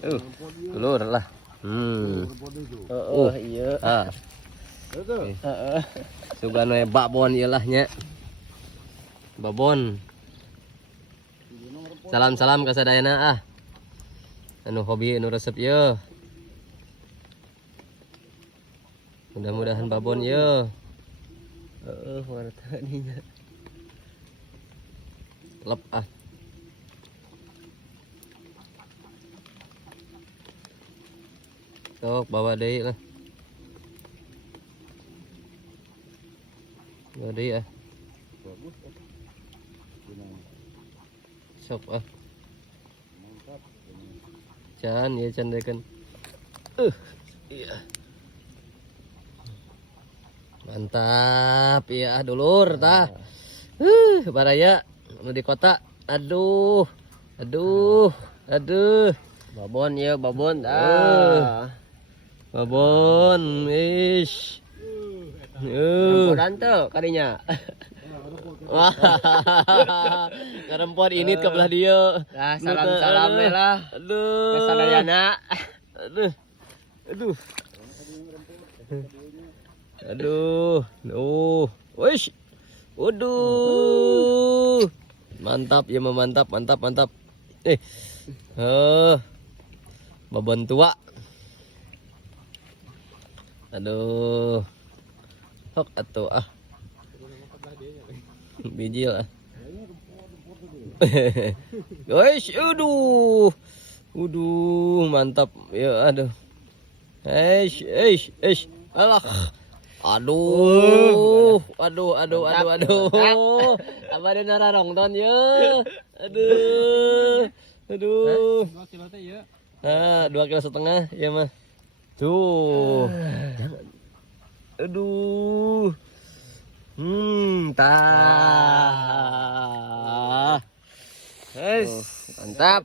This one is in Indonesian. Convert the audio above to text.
Telur lah. Iya. Sugano babon ialah nya. Babon. Salam-salam ka sadayana Anu hobi anu resep ye. Mudah-mudahan babon ye. Warta dinya. Lep Sok bawa deui lah. Bawa deui Sok Can ya can dekeun. Iya. Mantap ya dulur tah. Baraya anu di kota. Aduh. Babon ya, babon. Babon, ish. Rempodan tuh kadinya. Wah. Karempon ini ke belah dia. Nah, salam-salam lah. Aduh. Kesadayana. Aduh. Wish. Waduh. Mantap ya, mantap. Babon tua. Aduh. Hok atuh Biji lah. Guys, aduh, mantap ya, aduh. Alah. Aduh. Apa ada nararong ton ya? Aduh. 2 kilo teh ya. 2,5 kilo ya mah. Tuh. Aduh. Tah. Mantap.